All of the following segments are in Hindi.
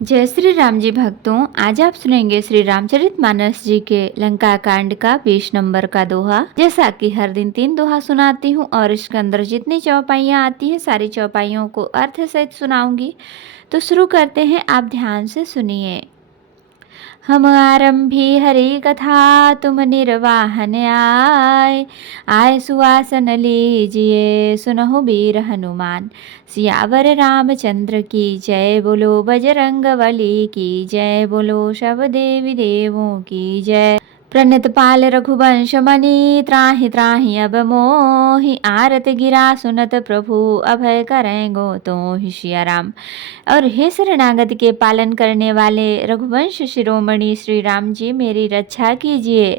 जय श्री राम जी भक्तों, आज आप सुनेंगे श्री रामचरितमानस जी के लंका कांड का 20 नंबर का दोहा। जैसा कि हर दिन 3 दोहा सुनाती हूँ और इसके अंदर जितनी चौपाइयाँ आती है सारी चौपाइयों को अर्थ सहित सुनाऊंगी। तो शुरू करते हैं, आप ध्यान से सुनिए। हम आरंभी हरि कथा तुम निर्वाहन आय सुवासन लीजिए सुनहु वीर हनुमान। सियावर रामचंद्र की जय, बोलो बजरंग बली की जय, बोलो सब देवी देवों की जय। प्रणत पाल रघुवंश मणि त्राहि त्राहि अब मोहि, आरत गिरा सुनत प्रभु अभय करेंगो तो सिया राम। और हे शरणागत के पालन करने वाले रघुवंश शिरोमणि श्री राम जी, मेरी रक्षा कीजिए,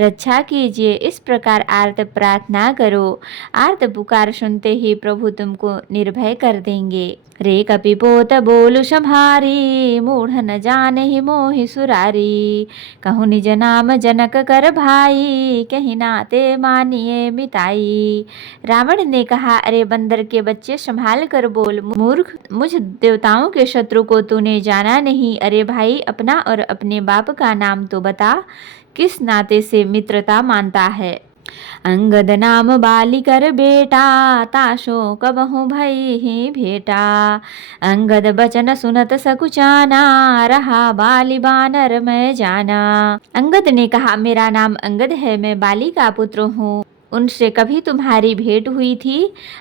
रक्षा कीजिए। इस प्रकार आर्त प्रार्थना करो, आर्त पुकार सुनते ही प्रभु तुमको निर्भय कर देंगे। रे कपिपोत बोलु संहारी, मूढ़ न जाने मोहि सुरारी। कहूँ निज नाम जनक कर भाई, कहीं नाते मानिए मिताई। रावण ने कहा, अरे बंदर के बच्चे संभाल कर बोल, मूर्ख, मुझ देवताओं के शत्रु को तूने जाना नहीं। अरे भाई, अपना और अपने बाप का नाम तो बता, किस नाते से मित्रता मानता है। अंगद नाम बाली कर बेटा, ताशो कबहु भई ही भेटा। अंगद बचन सुनत सकुचाना, रहा बाली बानर मैं जाना। अंगद ने कहा, मेरा नाम अंगद है, मैं बाली का पुत्र हूँ, उनसे कभी तुम्हारी भेंट हुई थी।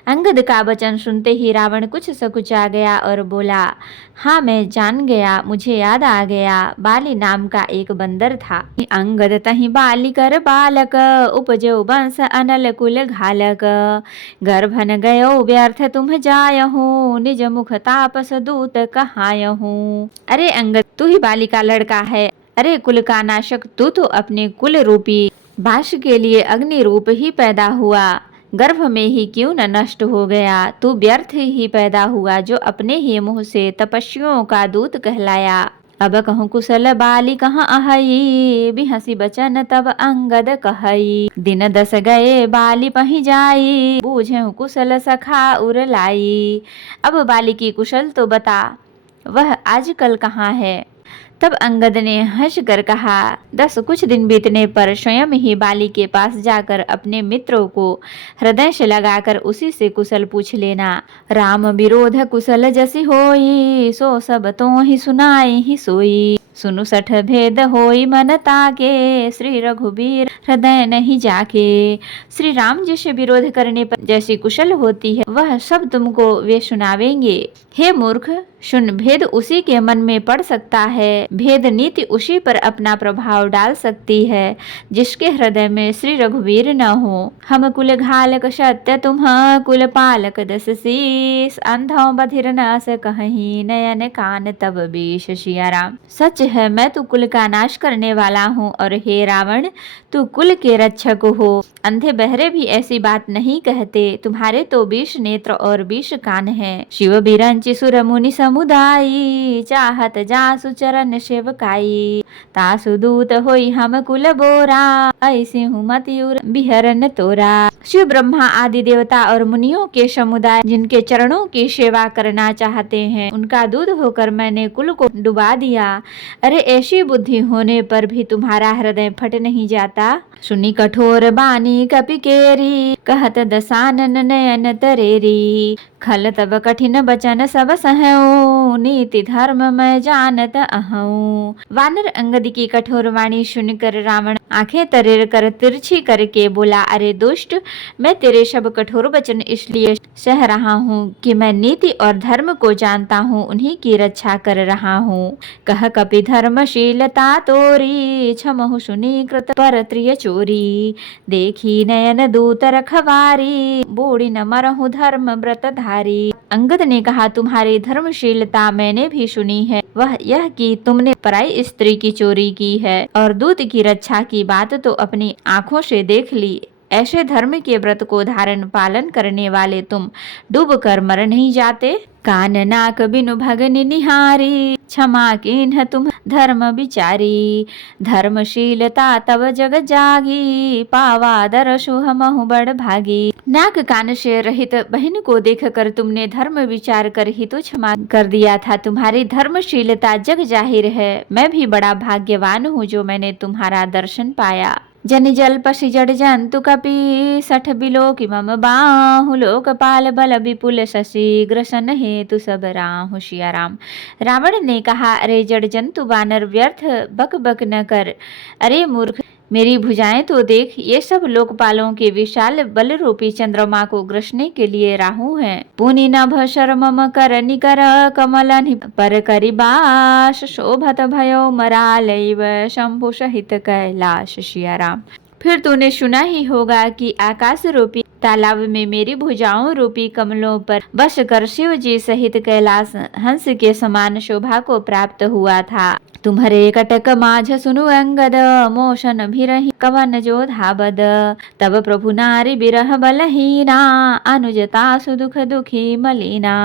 अंगद का वचन सुनते ही रावण कुछ सकुचा गया और बोला, हाँ मैं जान गया, मुझे याद आ गया, बाली नाम का एक बंदर था। अंगद तहि बाली कर बालक, उपजो वंश अनल कुल घालक। गर्भन गयो व्यर्थ तुम जायहु, निज मुख तापस दूत कहायहु। अरे अंगद, तू ही बाली का लड़का है। अरे कुल का नाशक, तू तो अपने कुल रूपी भाष्य के लिए अग्नि रूप ही पैदा हुआ, गर्भ में ही क्यों न नष्ट हो गया। तू व्यर्थ ही पैदा हुआ, जो अपने ही मुंह से तपस्वियों का दूत कहलाया। अब कहूँ कुशल बाली कहाँ अहई, बिहसी बचन तब अंगद कहई। दिन 10 गए बाली पही जाई, बूझे कुशल सखा उर लाई। अब बाली की कुशल तो बता, वह आजकल कहाँ है। तब अंगद ने हंस कर कहा, 10 कुछ दिन बीतने पर स्वयं ही बाली के पास जाकर अपने मित्रों को हृदय से लगाकर उसी से कुशल पूछ लेना। राम विरोध कुशल जसी होई, सो सब तो ही सुनाई ही सोई। सुनु 60 भेद होई मन ताके, श्री रघुबीर हृदय नहीं जाके। श्री राम जी से विरोध करने पर जैसी कुशल होती है, वह सब तुमको वे सुनावेंगे। हे मूर्ख, सुन, भेद उसी के मन में पड़ सकता है, भेद नीति उसी पर अपना प्रभाव डाल सकती है जिसके हृदय में श्री रघुवीर न हो। हम कुल घालक सत्य तुम कुल पालक 10 शीस, अंधों बधिर नास कहीं नयन कान तब बीश। सिया राम, सच है, मैं तो कुल का नाश करने वाला हूँ, और हे रावण, तू कुल के रक्षक हो। अंधे बहरे भी ऐसी बात नहीं कहते, तुम्हारे तो 20 नेत्र और 20 कान हैं। शिव बिरंचि सुर मुनि समुदायी, चाहत जासु चरण सेवकाई। तासु दूत होई हम कुल बोरा, ऐसे हूँ मतियुर बिहरन तोरा। शिव ब्रह्मा आदि देवता और मुनियों के समुदाय जिनके चरणों की सेवा करना चाहते हैं, उनका दूध होकर मैंने कुल को डुबा दिया। अरे ऐसी बुद्धि होने पर भी तुम्हारा हृदय फट नहीं जाता। सुनी कठोर बानी कपि केरी, कहत दसानन नयन तरेरी। खल तब कठिन बचन सब सहऊं, नीति धर्म मैं जानत अहूं। वानर अंगद की कठोर वाणी सुनकर रावण आंखें तरेर कर तिरछी करके बोला, अरे दुष्ट, मैं तेरे सब कठोर वचन इसलिए सह रहा हूँ कि मैं नीति और धर्म को जानता हूँ, उन्हीं की रक्षा कर रहा हूँ। कह कपि धर्मशीलता तोरी, क्षमहु सुनी कृत पर त्रिय चोरी। देखी नयन दूत रखवारी, बूढ़ी न मरहु धर्म व्रत धारी। अंगद ने कहा, तुम्हारी धर्मशीलता मैंने भी सुनी है, वह यह कि तुमने पराई स्त्री की चोरी की है, और दूत की रक्षा की बात तो अपनी आंखों से देख ली। ऐसे धर्म के व्रत को धारण पालन करने वाले तुम डूब कर मर नहीं जाते। कान नाक बिनु भगनि निहारी, क्षमा कीन्ह तुम धर्म विचारी, धर्मशीलता तब जग जागी, पावा दरसु हमहु बड़ भागी। नाक कान से रहित बहन को देखकर तुमने धर्म विचार कर ही तो क्षमा कर दिया था। तुम्हारी धर्मशीलता जग जाहिर है। मैं भी बड़ा भाग्यवान हूँ जो मैंने तुम्हारा दर्शन पाया। जनि जल पशि जड़ जंतु कपि, सठ बिलो कि मम बाहु, लोकपाल बल विपुल शशि, ग्रसन हेतु सब राहु। सिया राम। रावण ने कहा, अरे जड़ जंतु वानर, व्यर्थ बक बक न कर। अरे मूर्ख, मेरी भुजाएं तो देख, ये सब लोकपालों के विशाल बल रूपी चंद्रमा को ग्रसने के लिए राहु हैं। पुनि नभ शर्मम कर निकर, कमल पर करिबास, शोभत भयो मरालैव, शंभु सहित कैलाश। सिया राम। फिर तूने सुना ही होगा कि आकाश रूपी तालाब में मेरी भुजाओं रूपी कमलों पर बस कर शिव जी सहित कैलाश हंस के समान शोभा को प्राप्त हुआ था। तुम्हारे कटक माझ सुनु अंगद, मोशन भिरहि कवन जो धाबद, तब प्रभु नारी बिरह बलहीना, अनुजता सुदुख दुखी मलिना।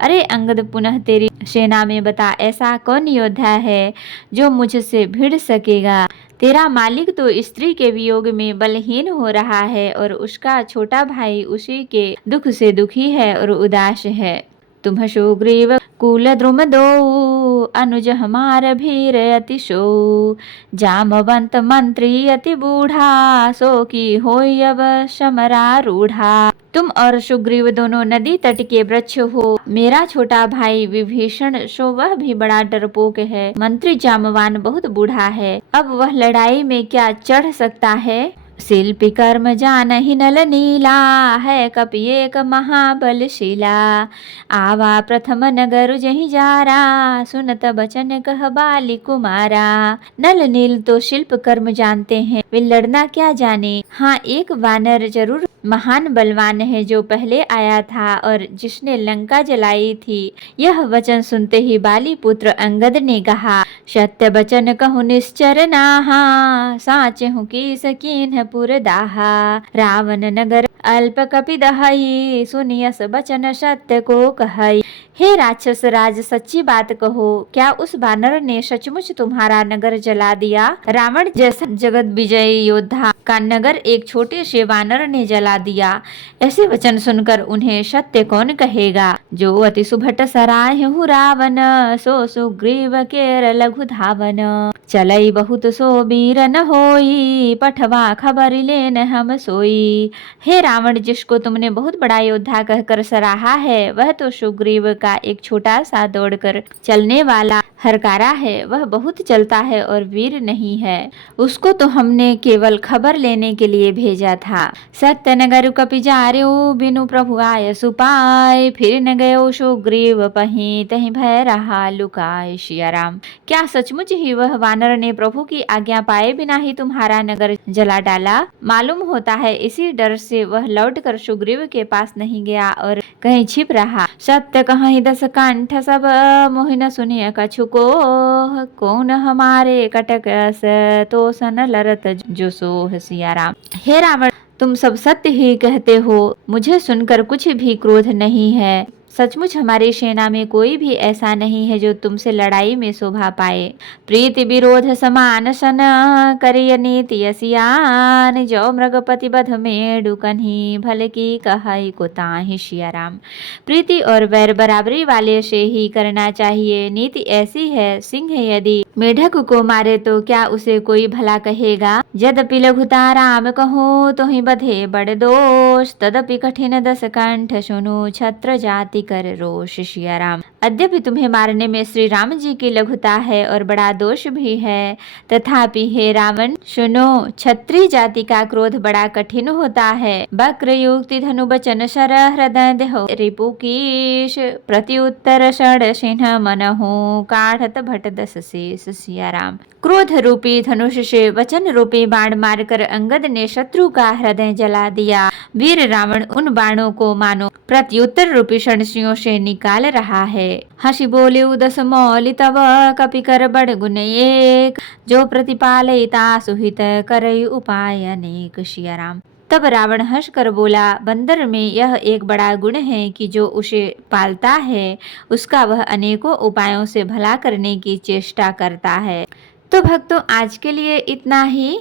अरे अंगद, पुनः तेरी सेना में बता, ऐसा कौन योद्धा है जो मुझसे भिड़ सकेगा। तेरा मालिक तो स्त्री के वियोग में बलहीन हो रहा है और उसका छोटा भाई उसी के दुख से दुखी है और उदास है। तुम सुग्रीव कुल द्रुम दो, अनुज हमार भीर अति सो, जामवंत मंत्री अति बूढ़ा, सो की होय अब समरा रूढ़ा। तुम और सुग्रीव दोनों नदी तट के वृक्ष हो। मेरा छोटा भाई विभीषण सो वह भी बड़ा डरपोक है। मंत्री जामवान बहुत बूढ़ा है, अब वह लड़ाई में क्या चढ़ सकता है। शिल्पी कर्म जानहि नल नीला, है कपि एक महाबलशीला, आवा प्रथम नगर जहि जारा, सुनत बचन कह बाली कुमारा। नल नील तो शिल्प कर्म जानते हैं, वे लड़ना क्या जाने। हाँ, एक वानर जरूर महान बलवान है जो पहले आया था और जिसने लंका जलाई थी। यह वचन सुनते ही बाली पुत्र अंगद ने कहा, सत्य वचन कहूँ निश्चर नाहा, साचे हूँ की सकीन पुर दाहा, रावण नगर अल्प कपि दहई, सुनियस बचन सत्य को कहई। हे राक्षस राज, सच्ची बात कहो, क्या उस वानर ने सचमुच तुम्हारा नगर जला दिया। रावण जैसा जगत विजयी योद्धा का नगर एक छोटे से वानर ने जला दिया। ऐसे वचन सुनकर उन्हें सत्य कौन कहेगा। जो अति सुभट सराय हूँ रावण, सो सुग्रीव केर लघु धावन, चलई बहुत सो वीर न होई, पठवा खबर लेन हम सोई। हे रावण, जिसको तुमने बहुत बड़ा योद्धा कहकर सराहा है, वह तो सुग्रीव का एक छोटा सा दौड़कर चलने वाला हरकारा है। वह बहुत चलता है और वीर नहीं है। उसको तो हमने केवल खबर लेने के लिए भेजा था। सत्य नगर कपि जार्यो, बिनु प्रभु आय सुपाय, फिर न गयो सुग्रीव पही, तही भय रहा लुकाय। सिया राम। क्या सचमुच ही वह वानर ने प्रभु की आज्ञा पाए बिना ही तुम्हारा नगर जला डाला। मालूम होता है इसी डर से वह लौटकर सुग्रीव के पास नहीं गया और कहीं छिप रहा। सत्य कहीं दस कंठ सब, मोहिन सुनिय कछु को, कौन हमारे कटक तो सन लरत जो सोह। सिया राम। हे रावण, तुम सब सत्य ही कहते हो, मुझे सुनकर कुछ भी क्रोध नहीं है। सचमुच हमारी सेना में कोई भी ऐसा नहीं है जो तुमसे लड़ाई में शोभा पाए। प्रीति विरोध समान सन, करिय नीति यसियान, जो मृगपति बध में डुकन्ही, भले की कहई को ताहि। सिया राम। प्रीति और वैर बराबरी वाले से ही करना चाहिए। नीति ऐसी है, सिंह यदि मेढक को मारे तो क्या उसे कोई भला कहेगा। यद्यपि लघुता राम कहूँ, तो ही बधे बड़ दोष, तदपि कठिन दस कंठ सुनु, छत्र जाति कर रोष। सिया राम। यद्यपि तुम्हें मारने में श्री राम जी की लघुता है और बड़ा दोष भी है, तथापि हे रावण सुनो, क्षत्रिय जाति का क्रोध बड़ा कठिन होता है। वक्र युक्ति धनु बचन शर, हृदय देह रिपुकीश, प्रत्युत्तर षड सिंह मनहु, काढ़त भट दस शेष। सिया राम। क्रोध रूपी धनुष से वचन रूपी बाण मारकर अंगद ने शत्रु का हृदय जला दिया। वीर रावण उन बाणों को मानो प्रत्युत्तर रूपी षडसियों से निकाल रहा है। हंसी बोले उदस मौलि तब, कपि कर बड़ गुण एक, जो प्रतिपालयिता सुहित करई उपाय अनेक। सिया राम। तब रावण हंसकर बोला, बंदर में यह एक बड़ा गुण है कि जो उसे पालता है उसका वह अनेकों उपायों से भला करने की चेष्टा करता है। तो भक्तों, आज के लिए इतना ही।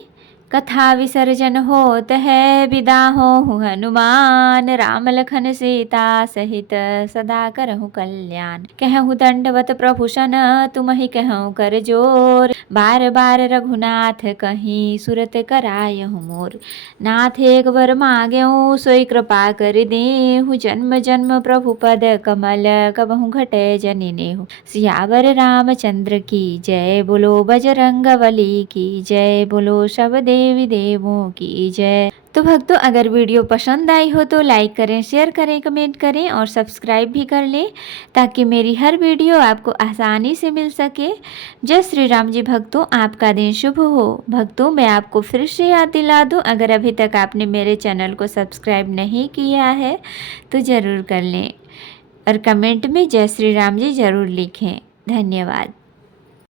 कथा विसर्जन होत है, विदा हो हनुमान। राम लखन सीता सहित सदा करहु कल्याण। कहहु दंडवत प्रभु सन, तुम ही कहहु कर जोर। बार बार रघुनाथ कहीं, सुरत करायहु मोर। नाथ एक वर मांगेहु, सोई कृपा कर देहु। जन्म जन्म प्रभु पद कमल, कबहु घटे जनि नेहु। सियावर रामचंद्र की जय, बोलो बजरंगबली की जय, बोलो सब देवी देवों की जय। तो भक्तों, अगर वीडियो पसंद आई हो तो लाइक करें, शेयर करें, कमेंट करें और सब्सक्राइब भी कर लें ताकि मेरी हर वीडियो आपको आसानी से मिल सके। जय श्री राम जी भक्तों, आपका दिन शुभ हो। भक्तों, मैं आपको फिर से याद दिला दूं, अगर अभी तक आपने मेरे चैनल को सब्सक्राइब नहीं किया है तो ज़रूर कर लें और कमेंट में जय श्री राम जी ज़रूर लिखें। धन्यवाद।